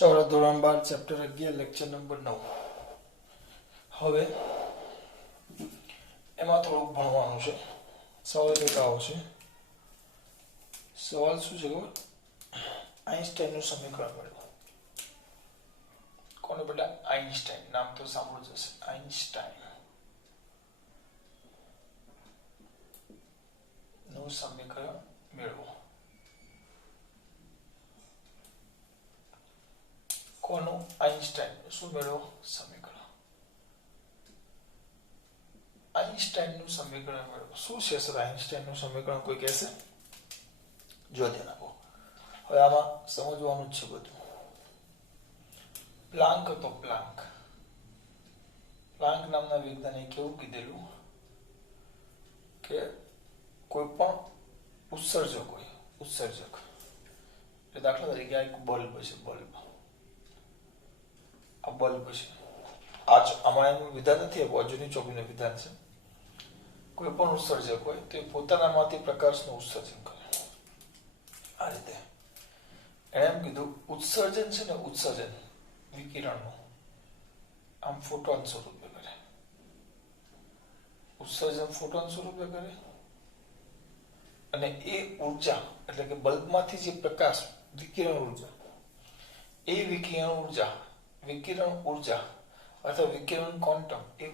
चौरा धोरण 12 chapter 11 lecture number 9। હવે એમાં થોડુંક ભણવાનું છે। સવાલ એક આવો છે। સવાલ શું છે ખબર? આઈન્સ્ટાઈનનું સમીકરણ મળ્યું। કોને બેટા? આઈન્સ્ટાઈન નામ તો સાંભળ્યું જ હશે। આઈન્સ્ટાઈનનું સમીકરણ મેળવો। કોનું? આઈન્સ્ટાઈન। શું મેળવો? સમીકરણ। આઈન્સ્ટાઈનનું સમીકરણ મેળવો। શું છે સર આઈન્સ્ટાઈનનું સમીકરણ? કોઈ કહેશે? જો ધ્યાન આપો। હવે આમાં સમજવાનું જ છે બધું। પ્લાન્ક હતો પ્લાન્ક નામના વૈજ્ઞાનિકે એવું કીધેલું કે કોઈ પણ ઉત્સર્જક એટલે દાખલા તરીકે આ એક બલ્બ છે। આ બલ્બ છે। આમાં એનું વિધાન નથી આપ્યું, અજુની ચોકડીનું વિધાન છે। કોઈ પણ ઉત્સર્જક હોય તો એ પોતાનામાંથી પ્રકાશનું ઉત્સર્જન કરે। આ રીતે એણે એમ કીધું ઉત્સર્જન છે ને, ઉત્સર્જન વિકિરણનું આમ ફોટોન સ્વરૂપે કરે। ઉત્સર્જન ફોટોન સ્વરૂપે કરે અને એ ઉર્જા એટલે કે બલ્બમાંથી જે પ્રકાશ વિકિરણ ઉર્જા, એ વિકિરણ ઉર્જા અથવા વિકિરણ ક્વોન્ટમ એક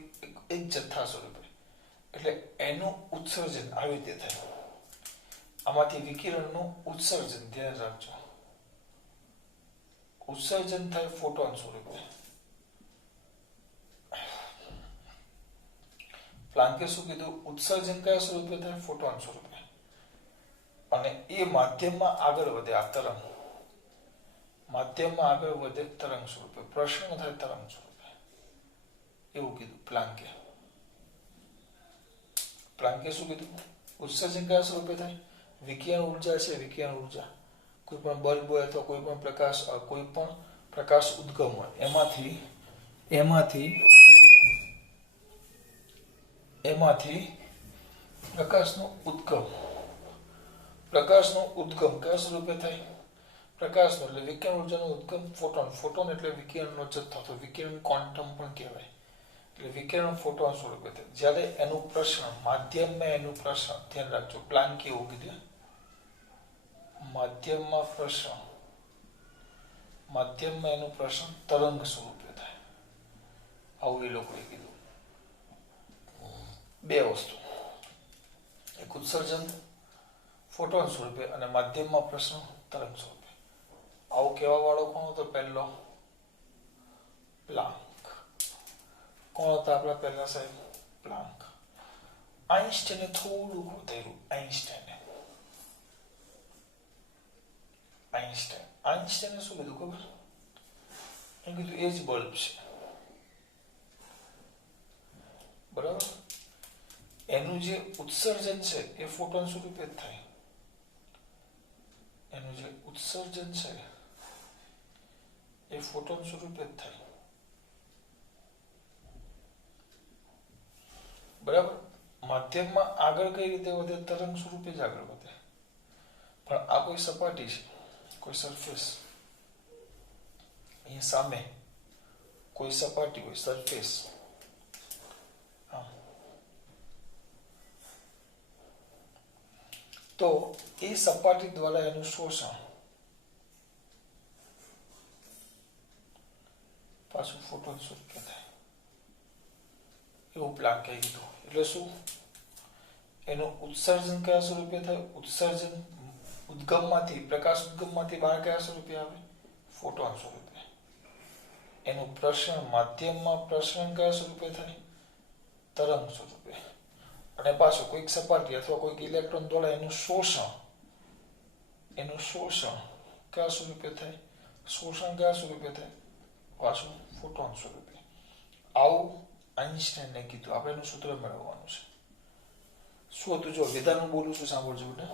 જથ્થા સ્વરૂપે, એટલે એનું ઉત્સર્જન આવી રીતે થાય। આમાંથી વિકિરણનું ઉત્સર્જન, ધ્યાન રાખજો, ઉત્સર્જન થાય ફોટોન સ્વરૂપે। પ્લાન્કે શું કીધું? ઉત્સર્જન કયા સ્વરૂપે થાય? ફોટોન સ્વરૂપે। અને એ માધ્યમમાં આગળ વધે, આ તરંગ માધ્યમમાં આગળ વધે તરંગ સ્વરૂપે, પ્રસરણ થાય તરંગ સ્વરૂપે, એવું કીધું પ્લાન્કે। પ્લાન્કે શું કીધું? ઉત્સર્જન કયા સ્વરૂપે થાય? વિકિરણ ઉર્જા છે, વિકિરણ ઉર્જા કોઈ પણ બલ્બ હોય અથવા કોઈ પણ પ્રકાશ ઉદ્ગમ હોય એમાંથી પ્રકાશનો ઉદ્ગમ કયા સ્વરૂપે થાય? પ્રકાશનો એટલે વિકિરણ ઉર્જાનો ઉદ્ગમ ફોટોન એટલે વિકિરણનો જથ્થો, તો વિકિરણ ક્વોન્ટમ પણ કહેવાય। એટલે વિકિરણ ફોટોન સ્વરૂપે થાય। જ્યારે એનું પ્રસરણ માધ્યમમાં, ધ્યાન રાખજો, પ્લાન્કે એવું કીધું, માધ્યમમાં એનું પ્રસરણ તરંગ સ્વરૂપે થાય, આવું એ લોકોએ કીધું। બે વસ્તુ, એક ઉત્સર્જન ફોટોન સ્વરૂપે અને માધ્યમમાં પ્રસરણ તરંગ સ્વરૂપે। આવું કહેવા વાળો કોણ હતો? પહેલો પ્લાન્ક। કોણ હતા આપણા પહેલા સાહેબ? પ્લાન્ક। આઈન્સ્ટાઈને થોડુંક વધાર્યું। આઈન્સ્ટાઈને શું કીધું ખબર? એ કીધું એ જ બલ્બ છે, બરાબર? એનું જે ઉત્સર્જન છે એ ફોટોન સ્વરૂપે જ થાય। બરાબર? માધ્યમમાં આગળ કઈ રીતે વધે? તરંગ સ્વરૂપે જ આગળ વધે। પણ આ કોઈ સપાટી છે, કોઈ સરફેસ, અહીંયા સામે કોઈ સપાટી હોય, સરફેસ, તો એ સપાટી દ્વારા એનું શોષણ પાછું ફોટોન સ્વરૂપે થાય, એવું પ્લાન્કે કીધું। એટલે શું? એનું ઉત્સર્જન કયા સ્વરૂપે થાય? ઉત્સર્જન પ્રકાશ ઉદ્ગમમાંથી બહાર કયા સ્વરૂપે આવે? ફોટોન સ્વરૂપે। એનું પ્રસરણ માધ્યમમાં પ્રસરણ કયા સ્વરૂપે થાય? તરંગ સ્વરૂપે। અને પાછું કોઈક સપાટી અથવા કોઈક ઇલેક્ટ્રોન દ્વારા એનું શોષણ કયા સ્વરૂપે થાય? પાછું ફોટોન સ્વરૂપે। આવું આઈન્સ્ટાઈને કીધું। આપણે એનું સૂત્ર મેળવવાનું છે। શું હતું? જો વિધાન બોલું છું, સાંભળજો ને।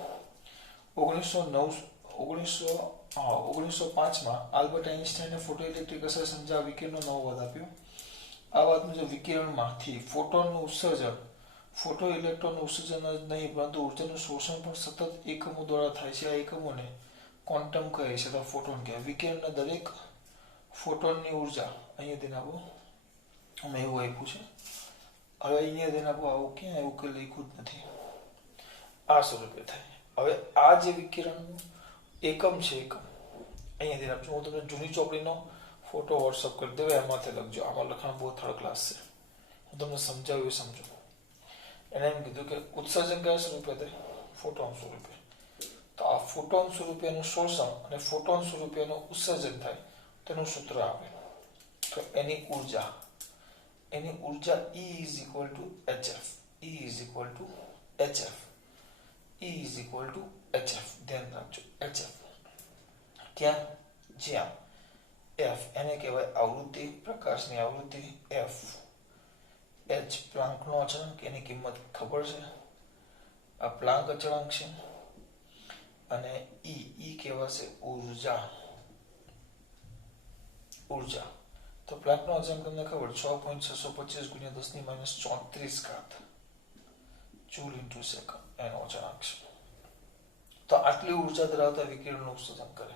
1905માં આલ્બર્ટ આઈન્સ્ટાઈને ફોટોઇલેક્ટ્રિક અસર સમજાવવા વિકિરણનો નવો વાદ આપ્યો। આ વાત મુજબ વિકિરણમાંથી ફોટોનનું ઉત્સર્જન, ફોટો ઇલેક્ટ્રોનનું ઉત્સર્જન જ નહીં પરંતુ ઉર્જાનું શોષણ પણ સતત એકમો દ્વારા થાય છે। આ એકમોને ક્વોન્ટમ કહે છે અથવા ફોટોન કહેવાય। વિકિરણના દરેક ફોટોનની ઉર્જા અહીંયા તેને આપો, અમે એવું આપ્યું છે. હવે અહીંયા તેને આપો, આવું ક્યાં એવું કંઈ લખ્યું જ નથી. આ સ્વરૂપે થાય. હવે આ જે વિકિરણનું એકમ છે, એકમ અહીંયા તેને આપજો. હું તમને જૂની ચોપડીનો ફોટો વોટ્સઅપ કરી દેવા, એમાંથી લખજો. આમાં લખાણ બહુ થર્ડ ક્લાસ છે. હું તમને સમજાવું એ સમજો. એને એમ કીધું કે ઉત્સર્જન કયા સ્વરૂપે થાય? ફોટોન સ્વરૂપે. તો આ ફોટોન સ્વરૂપેનું શોષણ અને ફોટોન સ્વરૂપેનું ઉત્સર્જન થાય તેનું સૂત્ર આવે. તો એની ઉર્જા E is equal to hf. E is equal to hf. E is equal to hf. ધ્યાન રાખજો, hf. ક્યાં? જ્યાં f એને કહેવાય આવૃત્તિ, પ્રકાશની આવૃત્તિ. f h પ્લાન્કનો અચળાંક, એની કિંમત ખબર છે, આ પ્લાન્ક અચળાંક છે. અને E કહેવાશે ઉર્જા. ઉર્જા તો પ્લાન્કનો અચળાંક તમને ખબર 6.625 ગુણ્યા 10⁻34 જૂલ ઇન્ટુ સેકન્ડ એનો અચળાંક છે. તો આટલી ઉર્જા ધરાવતા વિકિરણનું ઉત્સર્જન કરે.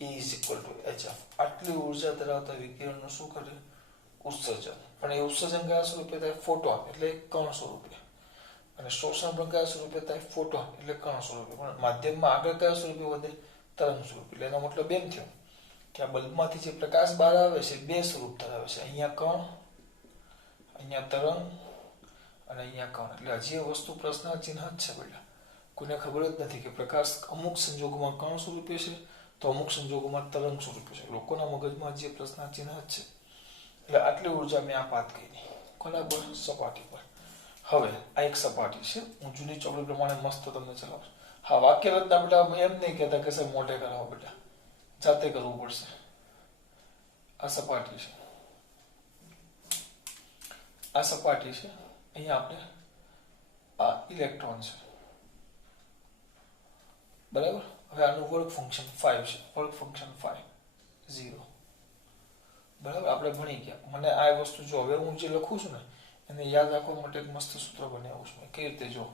E is equal to hf. આટલી ઉર્જા ધરાવતા વિકિરણનું શું કરે? ઉત્સર્જન. પણ એ ઉત્સર્જન કયા સ્વરૂપે થાય? ફોટોન એટલે કણ સ્વરૂપે. અને શોષણ પણ કયા સ્વરૂપે થાય? ફોટોન એટલે કણ સ્વરૂપે. પણ માધ્યમમાં આગળ કયા સ્વરૂપે વધે? તરંગ સ્વરૂપે. એટલે એનો મતલબ એમ થયો કે આ બલ્બમાંથી જે પ્રકાશ બહાર આવે છે બે સ્વરૂપ ધરાવે છે. અહીંયા કણ, અહીંયા તરંગ અને અહીંયા કણ. એટલે હજી એ વસ્તુ પ્રશ્ન ચિહ્ન જ છે બેટા. કોઈને ખબર જ નથી કે પ્રકાશ અમુક સંજોગોમાં કણ સ્વરૂપે છે તો અમુક સંજોગોમાં તરંગ સ્વરૂપે છે. લોકોના મગજમાં જે પ્રશ્ન ચિહ્ન જ છે. એટલે આટલી ઉર્જા મેં આ પાત કરી. બરાબર, સપાટી પર. હવે આ એક સપાટી છે. હું જૂની ચોપડી પ્રમાણે મસ્ત તમને ચલાવું. હા, વાક્ય રચના બેટા એમ નહીં કહેતા કે સાહેબ મોઢે કરાવો બેટા, જાતે કરવું પડશે. આ સપાટી છે, આ સપાટી છે. અહીંયા આપણે આ ઇલેક્ટ્રોન છે, બરાબર. હવે આનું વર્ક ફંક્શન 5 છે. વર્ક ફંક્શન 5 0, બરાબર. આપણે ભણી ગયા. મને આ વસ્તુ જો હવે હું જે લખું છું ને એને યાદ રાખવા માટે એક મસ્ત સૂત્ર બનાવું છું. કેવી રીતે? જો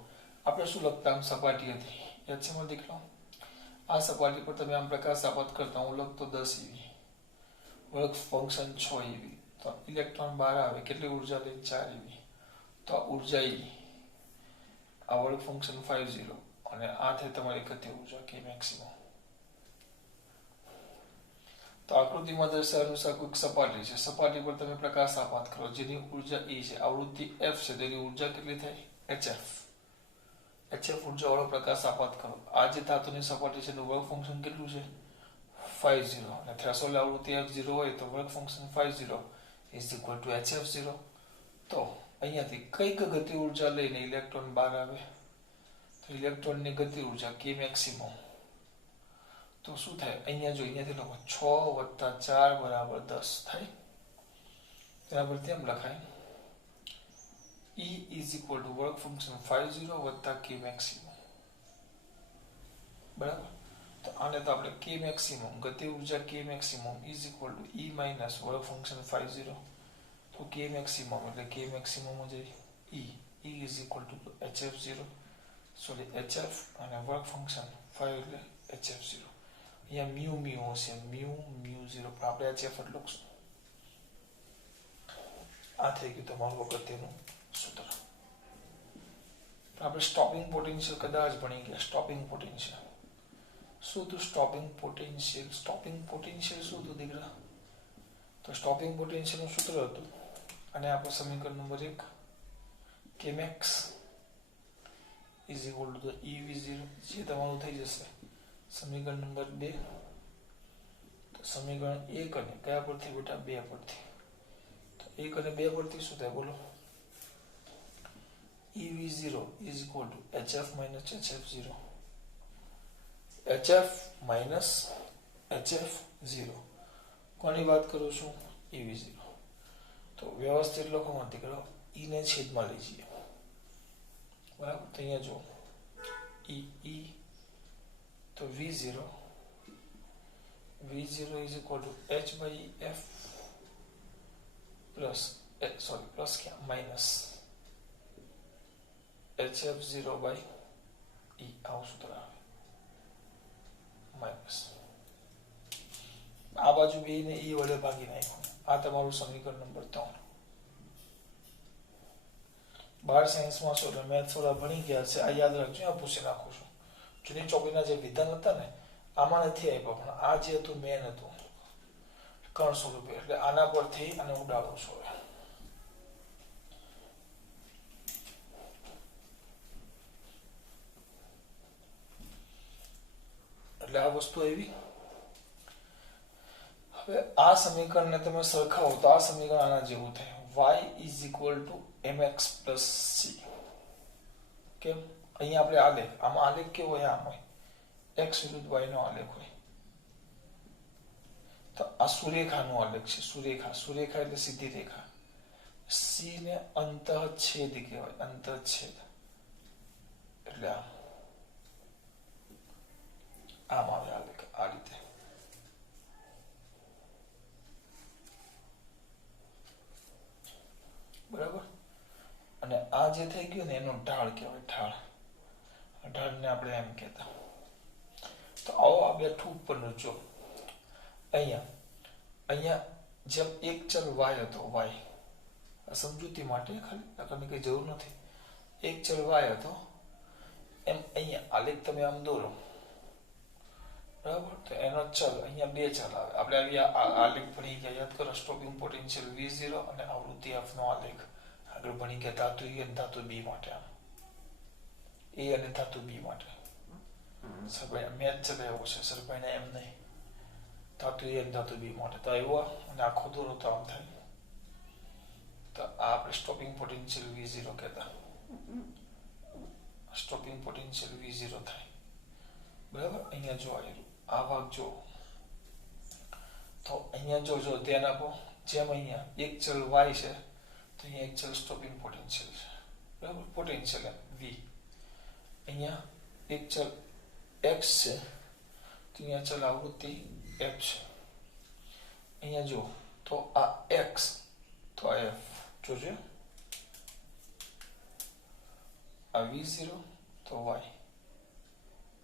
આપણે શું લખતા, આમ સપાટી હતી, યાદ છે મને દીકરો? આ સપાટી પર તમે આમ પ્રકાશ આપાત કરતા, હું લખતો 10 eV, વર્ક ફંક્શન 6 eV. તો ઇલેક્ટ્રોન બહાર આવે, કેટલી ઉર્જા લે? 4 eV. તો આ ઉર્જા E, આ વર્ક ફંક્શન 50 અને આ થાય તમારી ગતિ ઉર્જા કે મેક્સિમમ. તો આકૃતિમાં દર્શાવ્યા અનુસાર કોઈક સપાટી છે. સપાટી પર તમે પ્રકાશ આપાત કરો, જેની ઉર્જા E છે, આવૃત્તિ F છે, તેની ઉર્જા કેટલી થાય? hf. hf ઉર્જા વાળો પ્રકાશ આપાત કરો. આ જે ધાતુની સપાટી છે એનું વર્ક ફંક્શન કેટલું છે? 50. અને થ્રેશોલ્ડ આવૃત્તિ f0 હોય તો work function 50 is equal to hf0. તો અહીંયાથી કઈક ગતિ ઉર્જા લઈને ઇલેક્ટ્રોન બહાર આવે તો ઇલેક્ટ્રોનની ગતિ ઉર્જા કે મેક્સિમમ. તો શું થાય? અહીંયા જો અહીંયાથી લખો 6 + 4 = 10 થાય. તેના પરથી એમ લખાય E is equal to work function 50 + k maximum. બરાબર. તો આને તો આપણે k મેક્સિમમ, ગતિ ઉર્જા k maximum is equal to E minus work function 50. તો k મેક્સિમમ એટલે k મેક્સિમમ જ E is equal to hf0, sorry hf અને વર્ક ફંક્શન 5 એટલે hf0. અહીંયા મ્યુ હશે, મ્યુ 0, પણ આપણે hf જ લખશું. આ થઈ ગયું તમારું અગત્યનું સૂત્ર. આપણે સ્ટોપિંગ પોટેન્શિયલ કદાચ ભણી ગયા. સ્ટોપિંગ પોટેન્શિયલ શું હતું? સ્ટોપિંગ પોટેન્શિયલ શું હતું દીકરા? તો સ્ટોપિંગ પોટેન્શિયલનું સૂત્ર હતું, અને આપણે સમીકરણ number 1 kmax is equal to EV0, જે તમારું થઈ જશે. સમીકરણ નંબર 2, તો સમીકરણ 1 અને કયા પરથી બેટા? 2 પરથી. તો 1 અને 2 પરથી શું થાય બોલો? EV0 is equal to hf minus hf0. hf minus hf0. કોની વાત કરું છું? EV0. તો વ્યવસ્થિત લખો મત કરો. E ને છેદમાં લઈ જઈએ, બરાબર. તો અહીંયા જો E તો V0 is equal to h/f plus ક્યાં માઇનસ hf0/e. આવું સૂત્ર આવે, માઇનસ. આ બાજુ b ને e વડે ભાગી નાખ્યું. આ તમારું સમીકરણ નંબર 3. 12 સાયન્સમાં છો એટલે મેથ્સ થોડા ભણી ગયા છે. આ યાદ રાખજો. આ પૂછી નાખું છું. જૂની ચોકડીના જે વિધાન હતા ને આમાં નથી આપ્યા, પણ આ જે હતું મેન હતું કર્ણ સ્વરૂપે, એટલે આના પરથી આને ઉડાડો છો. એટલે આ વસ્તુ આવી. હવે આ સમીકરણને તમે સરખાવો તો આ સમીકરણ આના જેવું થાય. y is equal to mx plus c. કેમ? અહીંયા આપણે આલેખ, આમાં આલેખ કેવો હોય? આમ હોય x વિરુદ્ધ y નો આલેખ હોય. તો આ સુરેખાનો આલેખ છે. સુરેખા એટલે સીધી રેખા. c ને અંતઃછેદ કહેવાય. અંતઃછેદ એટલે આમ આવે આલેખ આ રીતે. બરાબર. અને આ જે થઈ ગયું ને એનો ઢાળ કહેવાય. ઢાળને આપણે એમ કહેતા. તો આવો આ બેઠું ઉપરનું જો અહીંયા જેમ એક ચલ y હતો, y સમજૂતી માટે ખાલી લખવાની કઈ જરૂર નથી. એક ચલ y હતો એમ અહીંયા આલેખ તમે આમ દોરો, બરાબર. તો એનો ચલ અહીંયા બે ચલ આવે. આપણે આવી આલેખ ભણી ગયા, યાદ કરો. સ્ટોપિંગ પોટેન્શિયલ V0 અને આવૃત્તિ f નો આલેખ આગળ ભણી ગયા. ધાતુ E અને ધાતુ B માટે, આમ A અને ધાતુ B માટે સરપાઈ મેચ ચલાવ્યો છે. સરપાઈને એમ નહીં, ધાતુ E અને ધાતુ B માટે તો આવ્યો. અને આખો દોરો તો આમ થાય. તો આ આપણે સ્ટોપિંગ પોટેન્શિયલ V0 કહેતા. સ્ટોપિંગ પોટેન્શિયલ V0 થાય. બરાબર. અહીંયા જો આ ભાગ જો, તો અહીંયા જો ધ્યાન આપો. જેમ અહીંયા એક ચલ y છે તો અહીંયા એક ચલ સ્ટોપિંગ પોટેન્શિયલ છે. બરાબર. Potential v. અહીંયા એક ચલ x છે તો અહીંયા ચલ આવૃત્તિ f છે. અહીંયા જો તો આ x તો આ f જોજો. આ v0 તો y.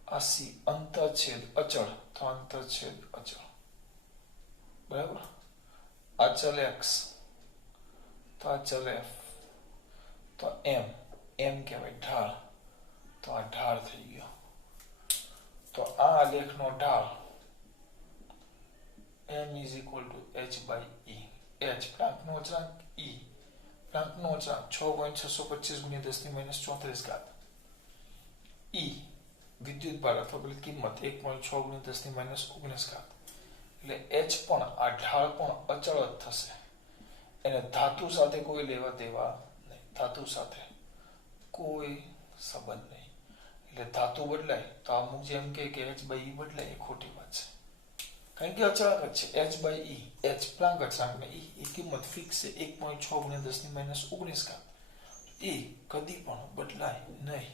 આ c અંતઃછેદ અચળ તો અંતઃછેદ અચળ. બરાબર. આ ચલ x તો આ ચલ f તો m કહેવાય ઢાળ. તો આ ઢાળ થઈ ગયો. તો આ આલેખનો ઢાળ m is equal to h by e. h પ્લાન્કનો અચળાંક, e પ્લાન્કનો અચળાંક 6.625 ગુણ્યા 10 ની માઈનસ 34 ઘાત. e વિદ્યુત ભાર અથવા પેલી કિંમત 1.6 ગુણ્યા 10 ની માઈનસ 19 ઘાત. એટલે h પણ આ ઢાળ પણ અચળ જ થશે. એને ધાતુ સાથે કોઈ લેવા દેવા નહીં. ધાતુ સાથે કોઈ સંબંધ નહીં. એટલે ધાતુ બદલાય તો અમુક જેમ કે h by e બદલાય એ ખોટી વાત છે. કારણ કે અચળાંક જ છે. h by e, h Planck અચળાંક ને e એ કિંમત ફિક્સ છે 1.6 ગુણ્યા 10 ની માઈનસ 19 ઘાત. એ કદી પણ બદલાય નહીં.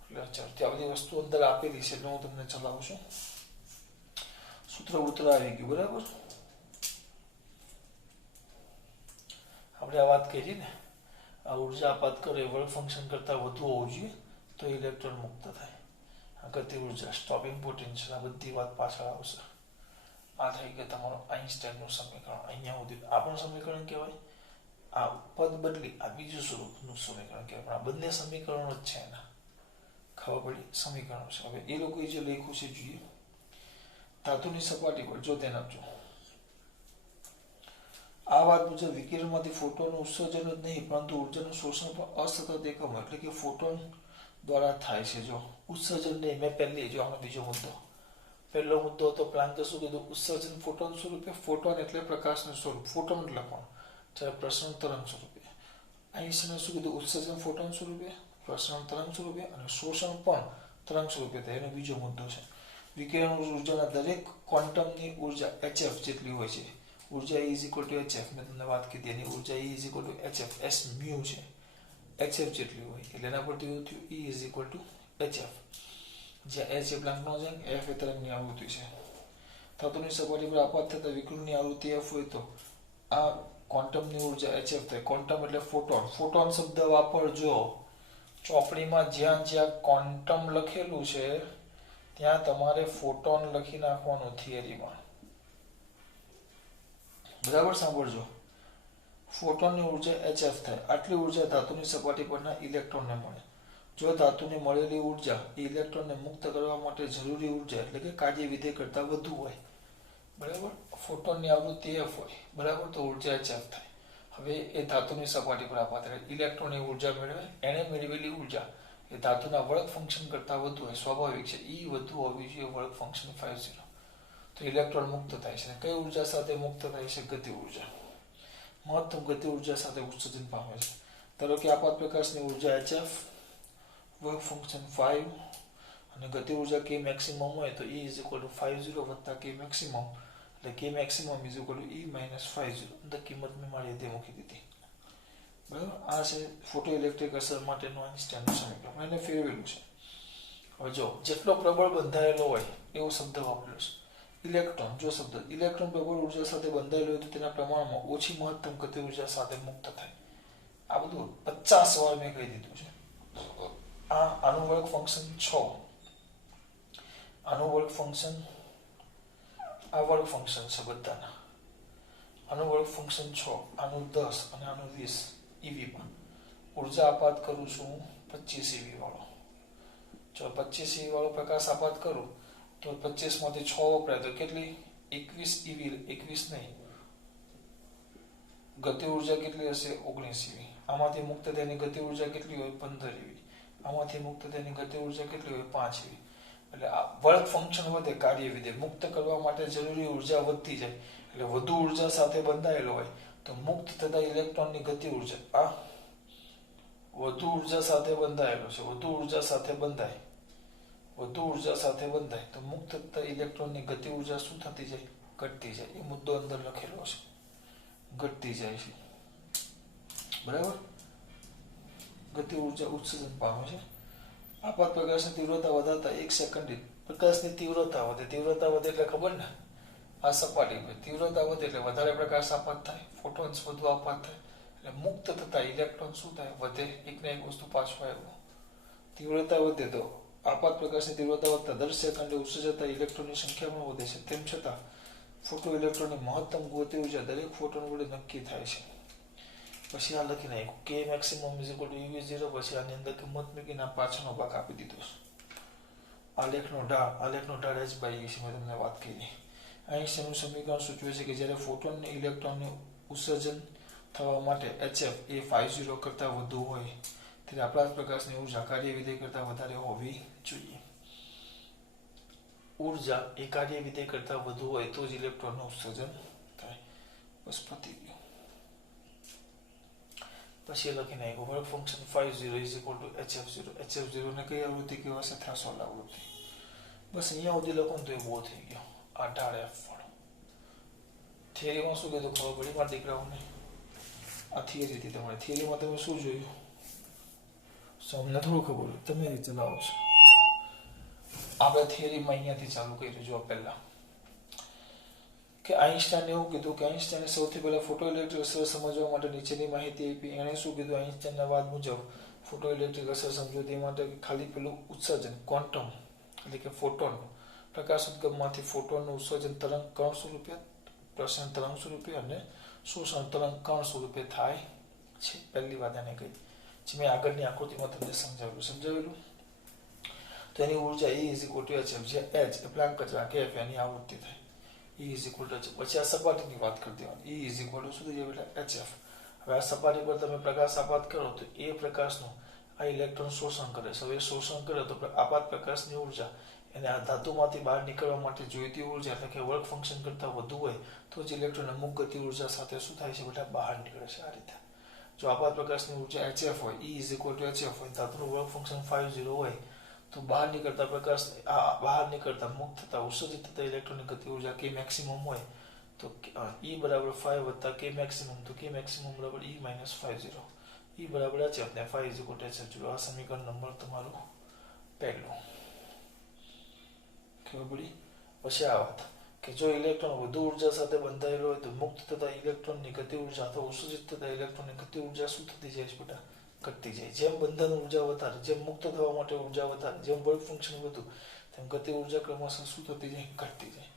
એટલે અચળ. ત્યાં બધી વસ્તુ અંદર આપેલી છે એટલે હું તમને ચલાવું છું. સૂત્ર ઉત્તર આવી ગયું. બરાબર. આપણે આ વાત કરી ને, આ ઉર્જા આપાત કરે વર્ક ફંક્શન કરતા વધુ હોવું જોઈએ તો ઇલેક્ટ્રોન મુક્ત થાય. ગતિ ઉર્જા, સ્ટોપિંગ પોટેન્શિયલ, આ બધી વાત પાછળ આવશે. આ થઈ ગયું તમારું આઈન્સ્ટાઈનનું સમીકરણ. અહીંયા સુધી આ પણ સમીકરણ કહેવાય. આ પદ બદલી આ બીજું સ્વરૂપનું સમીકરણ કહેવાય. પણ આ બંને સમીકરણો જ છે. એના ખબર પડી સમીકરણો છે. હવે એ લોકોએ જે લખ્યું છે જોઈએ. ધાતુની સપાટી પર જો ધ્યાન આપજો. આ વાત મુજબ વિકિરણમાંથી ફોટોનનું ઉત્સર્જન જ નહીં પરંતુ ઉર્જાનું શોષણ પણ અસતત એકમ એટલે કે ફોટોન દ્વારા થાય છે. જો ઉત્સર્જન નહીં, મેં પહેલી જો આનો બીજો મુદ્દો. પહેલો મુદ્દો હતો પ્લાન્કે શું કીધું? ઉત્સર્જન ફોટોન સ્વરૂપે. ફોટોન એટલે પ્રકાશનું સ્વરૂપ. ફોટોન એટલે પણ જ્યારે પ્રસરણ તરંગ સ્વરૂપે. આઈન્સ્ટાઈને શું કીધું? ઉત્સર્જન ફોટોન સ્વરૂપે, પ્રસરણ તરંગ સ્વરૂપે અને શોષણ પણ તરંગ સ્વરૂપે થાય. એનો બીજો મુદ્દો છે. વિકિરણ ઉર્જાના દરેક ક્વોન્ટમની ઉર્જા hf જેટલી હોય છે. ઉર્જા E is equal to hf. મેં તમને વાત કીધી એની ઉર્જા E is equal to hf. s mu છે, hf જેટલી હોય એટલે એના પરથી એવું થયું E is equal to hf. જ્યાં h એ પ્લાન્કનો છે, f એ તરંગની આવૃત્તિ છે. ધાતુની સપાટી પર આપાત થતા વિકિરણની આવૃત્તિ f હોય તો આ ક્વોન્ટમની ઉર્જા hf થાય. ક્વોન્ટમ એટલે ફોટોન. ફોટોન શબ્દ વાપરજો ચોપડીમાં. જ્યાં જ્યાં ક્વોન્ટમ લખેલું છે ત્યાં તમારે ફોટોન લખી નાખવાનું થિયરીમાં. બરાબર સાંભળજો. ફોટોનની ઉર્જા hf થાય. આટલી ઉર્જા ધાતુની સપાટી પરના ઇલેક્ટ્રોનને મળે. જો ધાતુને મળેલી ઉર્જા ઇલેક્ટ્રોનને મુક્ત કરવા માટે જરૂરી ઉર્જા એટલે કે કાર્ય વિધેય કરતાં વધુ હોય, બરાબર, ફોટોનની આવૃત્તિ f હોય, બરાબર, તો ઉર્જા hf થાય. હવે એ ધાતુની સપાટી પર આપાત રહે, ઇલેક્ટ્રોનની ઉર્જા મેળવે, એણે મેળવેલી ઉર્જા એ ધાતુના વર્ક ફંક્શન કરતાં વધુ હોય, સ્વાભાવિક છે, E વધુ હોવી જોઈએ વર્ક ફંક્શન 50. તો ઇલેક્ટ્રોન મુક્ત થાય છે. કઈ ઉર્જા સાથે મુક્ત થાય છે? ગતિ ઉર્જા. મહત્તમ ગતિ ઉર્જા સાથે ઉત્સર્જન પામે છે. ધારો કે આપાત પ્રકાશની ઉર્જા hf, વર્ક ફંક્શન 5 અને ગતિ ઉર્જા k મેક્સિમમ હોય તો E = 50 વત્તા k મેક્સિમમ, એટલે k મેક્સિમમ = E - 50. અંદર કિંમત મેં મારી રીતે મૂકી દીધી. બરાબર, આ છે ફોટોઇલેક્ટ્રિક અસર માટેનું આઇન્સ્ટાઈનનું સમીકરણ. એને ફેરવેલું છે. હવે જો જેટલો પ્રબળ બંધાયેલો હોય એવો શબ્દ વાપર્યો છે. ઇલેક્ટ્રોન, જો શબ્દ ઇલેક્ટ્રોન પ્રબળ ઉર્જા સાથે બંધાયેલો હોય તો તેના પ્રમાણમાં ઓછી મહત્તમ ગતિ ઉર્જા સાથે મુક્ત થાય. આ બધું 50 વાર મેં કહી દીધું છે. આનું વર્ક ફંક્શન 6, આનું વર્ક ફંક્શન, આ વર્ક ફંક્શન છે બધાના. આનું વર્ક ફંક્શન 6, આનું 10 અને આનું 20 EV માં. ઉર્જા આપાત કરું છું 25 EV વાળો. જો 25 EV વાળો પ્રકાશ આપાત કરું તો 25 માંથી 6 વપરાય તો કેટલી? 21 EV. 21 નહીં, ગતિ ઉર્જા કેટલી હશે? 19 EV. આમાંથી મુક્ત થવાની ગતિ ઉર્જા કેટલી હોય? 15 EV. આમાંથી મુક્ત થવાની ગતિ ઉર્જા કેટલી હોય? 5 EV. એટલે આ વર્ક ફંક્શન વધે, કાર્ય વિધેય મુક્ત કરવા માટે જરૂરી ઉર્જા વધતી જાય. એટલે વધુ ઉર્જા સાથે બંધાયેલો હોય તો મુક્ત થતા ઇલેક્ટ્રોનની ગતિ ઉર્જા, આ વધુ ઉર્જા સાથે બંધાયેલો છે, વધુ ઉર્જા સાથે બંધાય, વધુ ઉર્જા સાથે બંધાય તો મુક્ત થતા ઇલેક્ટ્રોનની ગતિ ઉર્જા શું થતી જાય? ઘટતી જાય. એ મુદ્દો અંદર લખેલો છે, ઘટતી જાય છે. બરાબર, ગતિ ઉર્જા ઉત્સર્જન પામે છે. આપાત પ્રકાશની તીવ્રતા વધારતા 1 સેકન્ડ દીઠ પ્રકાશની તીવ્રતા વધે. તીવ્રતા વધે એટલે ખબર ને, આ સપાટી પર તીવ્રતા વધે એટલે વધારે પ્રકાશ આપાત થાય, ફોટોન્સ વધુ આપાત થાય, એટલે મુક્ત થતા ઇલેક્ટ્રોન શું થાય? વધે. એકને એક વસ્તુ પાછું આવ્યું, તીવ્રતા વધે તો આપાત પ્રકાશની તીવ્રતા વધતા દર સેકન્ડે ઉત્સર્જાતા ઇલેક્ટ્રોનની સંખ્યા પણ વધે છે. તેમ છતાં ફોટો ઇલેક્ટ્રોનની મહત્તમ ગતિ ઉર્જા દરેક ફોટોન વડે નક્કી થાય છે. પછી આ લખી નાખ્યું k મેક્સિમમ = EV0. પછી આની અંદર કિંમત મૂકીને પાછળનો ભાગ આપી દીધો છે. આલેખનો ઢાળ h/e છે. મેં તમને વાત કરી. આઇન્સ્ટાઈનનું સમીકરણ સૂચવે છે કે જ્યારે ફોટોનને ઇલેક્ટ્રોનને ઉત્સર્જન થવા માટે hf એ 50 કરતાં વધુ હોય ત્યારે આપાત પ્રકાશની ઉર્જા કાર્ય વિધેય કરતાં વધારે હોવી જોઈએ. ઉર્જા એ કાર્ય વિધેય કરતાં વધુ હોય તો જ ઇલેક્ટ્રોનનું ઉત્સર્જન થાય. બસ પતી ગયું. પછી લખી નાખ્યું વર્ક ફંક્શન 50 = hf0. hf0 ને કઈ આવૃત્તિ કહેવાશે? થ્રેશોલ્ડ આવૃત્તિ. બસ અહીંયા સુધી લખો ને તો એ બહુ થઈ ગયો. આ ઢાળ f વાળો. થિયરીમાં શું કીધું ખબર પડી મારા દીકરાઓને? આ થિયરી હતી તમારી. થિયરીમાં તમે શું જોયું? અમને થોડું ખબર હોય, તમે એ ચલાવો છો. આપણે થિયરીમાં અહીંયાથી ચાલુ કર્યું. જો પહેલા કે આઇન્સ્ટાઈને એવું કીધું કે આઇન્સ્ટાઈને સૌથી પહેલા ફોટોઇલેક્ટ્રિક અસર સમજવા માટે નીચેની માહિતી આપી. એણે શું કીધું? આઇન્સ્ટાઈનના વાત મુજબ ફોટોઇલેક્ટ્રિક અસર સમજો તે માટે ખાલી પેલું ઉત્સર્જન, ક્વોન્ટમ એટલે કે ફોટોન, પ્રકાશ ઉદ્ગમમાંથી ફોટોનનું ઉત્સર્જન તરંગ કણ સ્વરૂપે, પ્રસરણ તરંગ સ્વરૂપે અને શોષણ તરંગ કણ સ્વરૂપે થાય છે. પહેલી વાત એને કહી, જે મેં આગળની આકૃતિમાં તમને સમજાવેલું. તો એની ઉર્જા E = hf, જે h એ પ્લાન્ક અચળાંક f એની આવૃત્તિ થાય. E = hf. પછી આ સપાટીની વાત કરી દેવાની. E = શું થઈ જાય? hf. હવે આ સપાટી પર તમે પ્રકાશ આપાત કરો તો એ પ્રકાશનું આ ઇલેક્ટ્રોન શોષણ કરે છે. હવે શોષણ કરે તો આપાત પ્રકાશની ઉર્જા એને આ ધાતુમાંથી બહાર નીકળવા માટે જોઈતી ઉર્જા એટલે કે વર્ક ફંક્શન કરતાં વધુ હોય તો જ ઇલેક્ટ્રોન અમુક ગતિ ઉર્જા સાથે શું થાય છે? બેટા બહાર નીકળે છે. આ રીતે જો આપાત પ્રકાશની ઉર્જા hf હોય, E = hf હોય, ધાતુનું વર્ક ફંક્શન 50 હોય તો બહાર નીકળતા પ્રકાશ, બહાર નીકળતા મુક્ત થતા ઉત્સર્જિત થતા ઇલેક્ટ્રોનની ગતિ ઉર્જા k મેક્સિમમ હોય તો E = 5 વત્તા k મેક્સિમમ, તો k maximum = E - 50. E = hf ને 5 = hf0. આ સમીકરણ નંબર તમારું પહેલું. ખબર પડી? પછી આ વાત કે જો ઇલેક્ટ્રોન વધુ ઉર્જા સાથે બંધાયેલો હોય તો મુક્ત થતા ઇલેક્ટ્રોનની ગતિ ઉર્જા અથવા ઉત્સર્જિત થતા ઇલેક્ટ્રોનની ગતિ ઉર્જા શું થતી જાય છે? બેટા ઘટતી જાય. જેમ બંધન ઉર્જા વધારે, જેમ મુક્ત થવા માટે ઉર્જા વધારે, જેમ વર્ક ફંક્શન વધુ, તેમ ગતિ ઉર્જા ક્રમશઃ શું થતી જાય? ઘટતી જાય.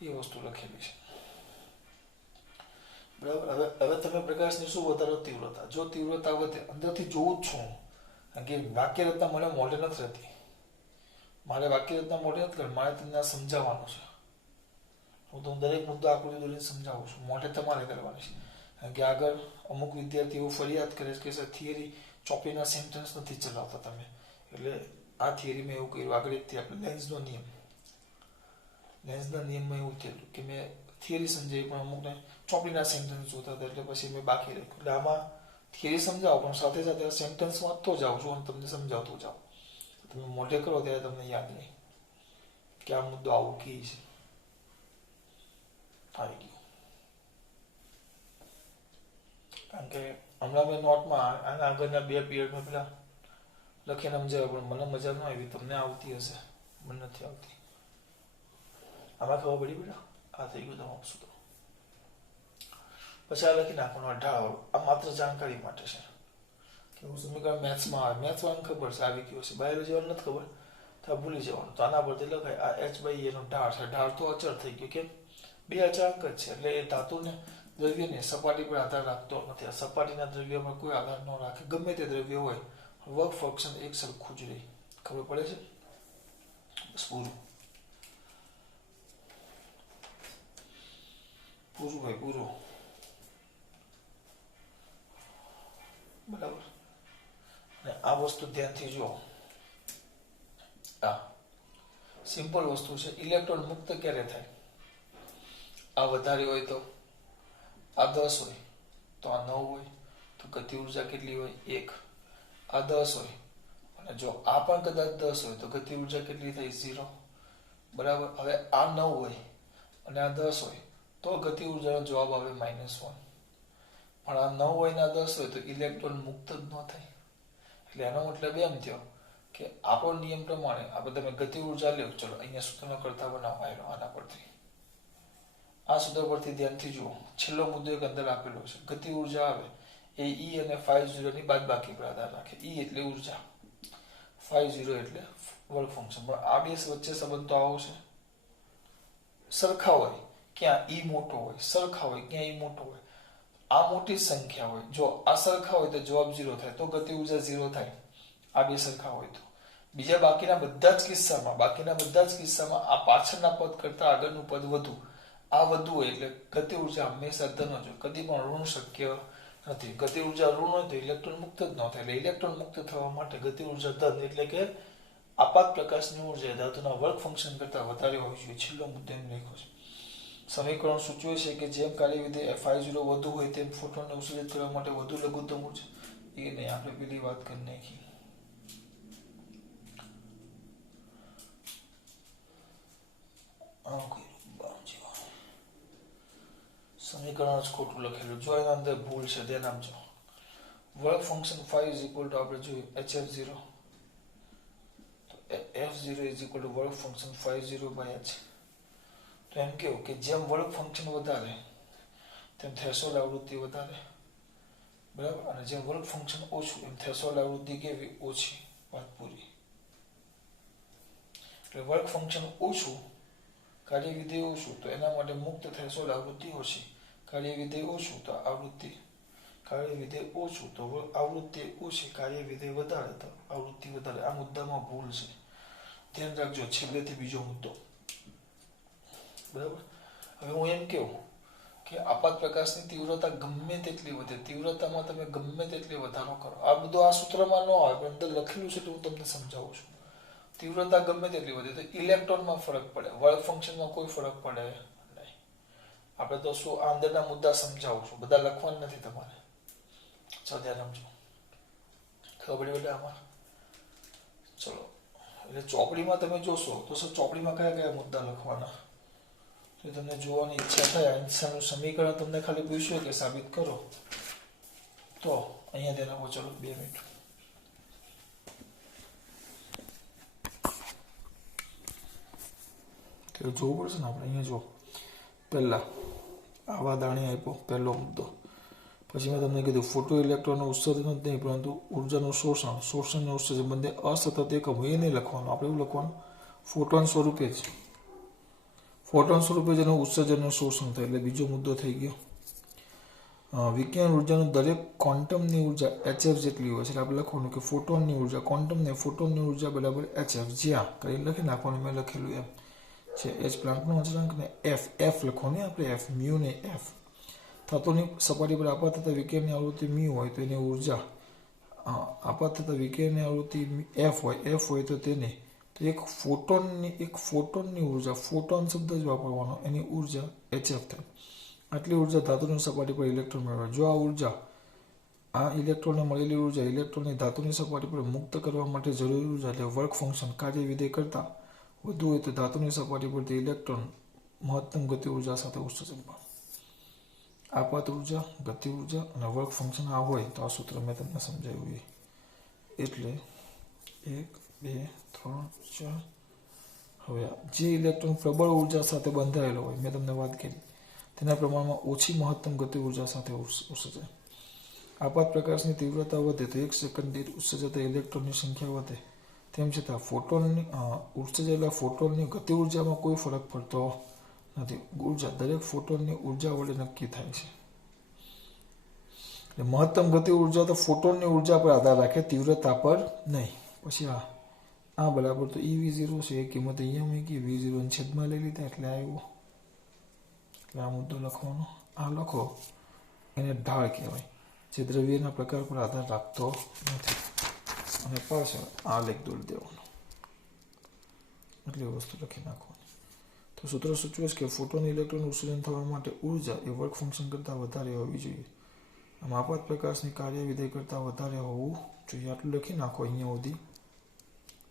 એ વસ્તુ લખેલી છે. બરાબર. હવે તમે પ્રકાશની શું વધારો? તીવ્રતા. જો તીવ્રતા વધે, અંદરથી જોઉં જ છું, કારણ કે વાક્ય રચના મને મોઢે નથી રહેતી. મારે વાક્ય રચના મોઢે નથી કરવી, મારે તમને સમજાવવાનું છે. હું તો દરેક મુદ્દો આકૃતિ દોરીને સમજાવું છું, મોઢે તમારે કરવાની છે. કારણ કે આગળ અમુક વિદ્યાર્થીઓ ફરિયાદ કરે છે કે સર થિયરી ચોપડીના સેન્ટેન્સ નથી ચલાવતા તમે. એટલે આ થિયરીમાં એવું કર્યું. આગળ એક આપણે લેન્સનો નિયમ, લેન્સના નિયમમાં એવું થયેલું કે મેં થિયરી સમજાવી પણ અમુકને ચોપડીના સેન્ટેન્સ જોતા હતા, એટલે પછી મેં બાકી રાખ્યું. એટલે આમાં થિયરી સમજાવો પણ સાથે સાથે સેન્ટેન્સ વાંચતો જાઉં છું અને તમને સમજાવતો જાઉં. તમે મોઢે કરો ત્યારે તમને યાદ નહીં કે આ મુદ્દો આવું કી છે. આવી ગયું. કારણ કે હમણાં મેં નોટમાં આના આગળના 2 પીરિયડમાં પેલા લખીને સમજાવ્યું, પણ મને મજા ન આવી. તમને આવતી હશે, મને નથી આવતી. આમાં ખબર પડી બેટા? આ થઈ ગયું તમારું સૂત્ર. પછી આ લખી નાખવાનું 18. આ માત્ર જાણકારી માટે છે કે હું સમીકરણ મેથ્સમાં આવે, મેથ્સ વાળાને ખબર છે આવી ગયું છે, બાયોલોજી વાળાને નથી ખબર તો ભૂલી જવાનું. તો આના પરથી લખાય આ h/a નો ઢાળ છે. ઢાળ તો અચળ થઈ ગયો. કેમ? 2 અચળાંક જ છે. એટલે એ ધાતુને દ્રવ્યને સપાટી પર આધાર રાખતો નથી. આ સપાટીના દ્રવ્ય પર કોઈ આધાર ન રાખે, ગમે તે દ્રવ્ય હોય, વર્ક ફંક્શન એક સરખું જ રહે. ખબર પડે છે? બસ પૂરું. પૂરું ભાઈ, પૂરું. બરાબર. અને આ વસ્તુ ધ્યાનથી જુઓ. આ સિમ્પલ વસ્તુ છે. ઇલેક્ટ્રોન મુક્ત ક્યારે થાય? આ વધારે હોય તો, આ 10 હોય તો આ 9 હોય, તો ગતિ ઉર્જા કેટલી હોય? 1. આ 10 હોય અને જો આ પણ કદાચ 10 હોય તો ગતિ ઉર્જા કેટલી થઈ? 0. બરાબર. હવે આ 9 હોય અને આ 10 હોય તો ગતિ ઉર્જાનો જવાબ આવે -1. પણ આ 9 હોય ને આ 10 હોય તો ઇલેક્ટ્રોન મુક્ત જ ન થાય. એટલે એનો મતલબ એમ થયો કે આપણો નિયમ પ્રમાણે આપણે તમે ગતિ ઉર્જા લ્યો. ચલો અહીંયા સૂત્રનો કરતા બનાવો આવ્યો. આના પરથી આ સૂત્ર પરથી ધ્યાનથી જુઓ. છેલ્લો મુદ્દો એક અંદર આપેલો છે. ગતિ ઉર્જા આવે એ E અને φ0 ની બાદબાકી પર આધાર રાખે. E એટલે ઉર્જા, φ0 એટલે વર્ક ફંક્શન. પણ આ બે વચ્ચે સંબંધ તો આવો છે. સરખા હોય ક્યાં E મોટો હોય, સરખા હોય ક્યાં E મોટો હોય. આ મોટી સંખ્યા હોય, જો આ સરખા હોય તો જવાબ 0 થાય, તો ગતિ ઉર્જા 0 થાય. આ બે સરખા હોય તો. બીજા બાકીના બધા જ કિસ્સામાં આ પાછળના પદ કરતા આગળનું પદ વધુ. આ વધુ હોય એટલે ગતિ ઉર્જા હંમેશા ધન જ હોય, કદી પણ ઋણ શક્ય નથી. ગતિ ઉર્જા ઋણ હોય તો ઇલેક્ટ્રોન મુક્ત જ ન થાય. એટલે ઇલેક્ટ્રોન મુક્ત થવા માટે ગતિ ઉર્જા ધન એટલે કે આપાત પ્રકાશની ઉર્જા ધાતુના વર્ક ફંક્શન કરતા વધારે હોવી જોઈએ. છેલ્લો મુદ્દો એમ લખ્યો છે. સમીકરણ સૂચવે છે કે જેમ કાર્યવિધેય φ0 વધુ હોય તેમ ફોટોનને ઉત્સર્જિત કરવા માટે વધુ લઘુત્તમ ઉર્જા. એ નહીં, આપણે પેલી વાત કરી નાખી. સમીકરણ જ ખોટું લખેલું. જો એના અંદર ભૂલ છે ધ્યાન આપજો. વર્ક ફંક્શન φ આપણે જોયું hf0, તો f0 વર્ક ફંક્શન φ0/h. તો એમ કેવું કે જેમ વર્ક ફંક્શન વધારે તેમ થ્રેશોલ્ડ આવૃત્તિ વધારે. બરાબર. અને જેમ વર્ક ફંક્શન ઓછું એમ થ્રેશોલ્ડ આવૃત્તિ કેવી? ઓછી. વાત પૂરી. એટલે વર્ક ફંક્શન ઓછું, કાર્યવિધેય ઓછું, તો એના માટે મુક્ત થ્રેશોલ્ડ આવૃત્તિ ઓછી. કાર્યવિધેય ઓછું તો આવૃત્તિ, કાર્યવિધેય ઓછું તો આવૃત્તિ ઓછી, કાર્યવિધેય વધારે તો આવૃત્તિ વધારે. આ મુદ્દામાં ભૂલ છે, ધ્યાન રાખજો. છેલ્લેથી બીજો મુદ્દો. બરાબર. હવે હું એમ કેવું કે આપાત પ્રકાશની તીવ્રતા ગમે તેટલી વધે, તીવ્રતામાં તમે ગમે તેટલી વધારો કરો. આ બધું આ સૂત્રમાં ન આવે પણ અંદર લખેલું છે તો હું તમને સમજાવું છું. તીવ્રતા ગમે તેટલી વધે તો ઇલેક્ટ્રોનમાં ફરક પડે, વર્ક ફંક્શનમાં કોઈ ફરક પડે નહીં. આપણે તો શું આ અંદરના મુદ્દા સમજાવું છું, બધા લખવાનું નથી તમારે. ચાલો ધ્યાન આપજો. ખબર પડી એટલે આમાં ચલો. એટલે ચોપડીમાં તમે જોશો તો સર ચોપડીમાં કયા કયા મુદ્દા લખવાના, તો તમને જોવાની ઈચ્છા થાય. આન્સરનું સમીકરણ તમને ખાલી પૂછ્યું કે સાબિત કરો, તો અહીંયા ધ્યાન આપો. ચલો 2 મિનિટ. તો જોવું પડશે ને આપણે. અહીંયા જો પહેલા આવા દાણી આપ્યો પહેલો મુદ્દો. પછી મેં તમને કીધું ફોટો ઇલેક્ટ્રોનનું ઉત્સર્જન જ નહીં પરંતુ ઉર્જાનું શોષણ અને ઉત્સર્જન બંને અસતત એકમ. એ નહીં લખવાનું, આપણે એવું લખવાનું ફોટોન સ્વરૂપે જ, ફોટોન સ્વરૂપે જ એનું ઉત્સર્જન અને શોષણ થાય. એટલે બીજો મુદ્દો થઈ ગયો. વિકિરણ ઉર્જાનું દરેક ક્વોન્ટમની ઉર્જા HF જેટલી હોય છે. એટલે આપણે લખવાનું કે ફોટોનની ઉર્જા, ક્વોન્ટમને ફોટોનની ઉર્જા બરાબર HF, જ્યાં કરી લખી નાખવાનું, મેં લખેલું એમ છે. H પ્લાન્કનો અચળાંક ને F લખવાનું, આપણે F મ્યુ ને F. ધાતુની સપાટી પર આપાત થતા વિકિરણની આવૃત્તિ મ્યુ હોય તો એની ઉર્જા, આપાત થતા વિકિરણની આવૃત્તિ F હોય તો તેને, તો એક ફોટોનની ઉર્જા, ફોટોન શબ્દ જ વાપરવાનો, એની ઉર્જા HF થાય. આટલી ઉર્જા ધાતુની સપાટી પર ઇલેક્ટ્રોન મેળવે. જો આ ઇલેક્ટ્રોનને મળેલી ઉર્જા ઇલેક્ટ્રોનને ધાતુની સપાટી પર મુક્ત કરવા માટે જરૂરી ઉર્જા એટલે વર્ક ફંક્શન કાર્ય વિધેય કરતાં વધુ હોય તો ધાતુની સપાટી પરથી ઇલેક્ટ્રોન મહત્તમ ગતિ ઉર્જા સાથે ઉત્સર્જન પામે. આપાત ઉર્જા, ગતિ ઉર્જા અને વર્ક ફંક્શન આ હોય તો આ સૂત્ર મેં તમને સમજાવ્યું. એટલે 1, 2, 3, 4. હવે જે ઇલેક્ટ્રોન પ્રબળ ઉર્જા સાથે બંધાયેલો હોય, મેં તમને વાત કરી, તેના પ્રમાણમાં ઓછી મહત્તમ ગતિ ઉર્જા સાથે ઉત્સર્જન. આપાત પ્રકાશની તીવ્રતા વધે તો 1 સેકન્ડ દીઠ ઉત્સર્જાતા ઇલેક્ટ્રોનની સંખ્યા વધે. તેમ છતાં ઉત્સર્જાયેલા ફોટોનની ગતિ ઉર્જામાં કોઈ ફરક પડતો નથી. ઉર્જા દરેક ફોટોનની ઉર્જા વડે નક્કી થાય છે. એટલે મહત્તમ ગતિ ઉર્જા તો ફોટોનની ઉર્જા પર આધાર રાખે, તીવ્રતા પર નહીં. પછી આ બરાબર તો EV0 છે, એ કિંમત અહીંયા મૂકી, V0 ની છેદમાં લઈ લીધા એટલે આવ્યું. એટલે આ મુદ્દો લખવાનો. આ લખો, એને ઢાળ કહેવાય, જે દ્રવ્યના પ્રકાર પર આધાર રાખતો નથી. અને પાછળ આ લેખ દોરી દેવાનો. એટલી વસ્તુ લખી નાખવાની. તો સૂત્ર સૂચવે છે કે ફોટોન ઇલેક્ટ્રોન ઉત્સર્જન થવા માટે ઉર્જા એ વર્ક ફંક્શન કરતાં વધારે હોવી જોઈએ. આમ આપાત પ્રકાશની કાર્ય વિધેય કરતાં વધારે હોવું જોઈએ. આટલું લખી નાખો અહીંયા સુધી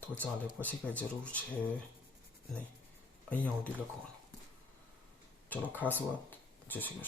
તો ચાલે, પછી કાંઈ જરૂર છે નહીં. અહીંયા સુધી લખવાનું. ચલો, ખાસ વાત. જય શ્રી કૃષ્ણ.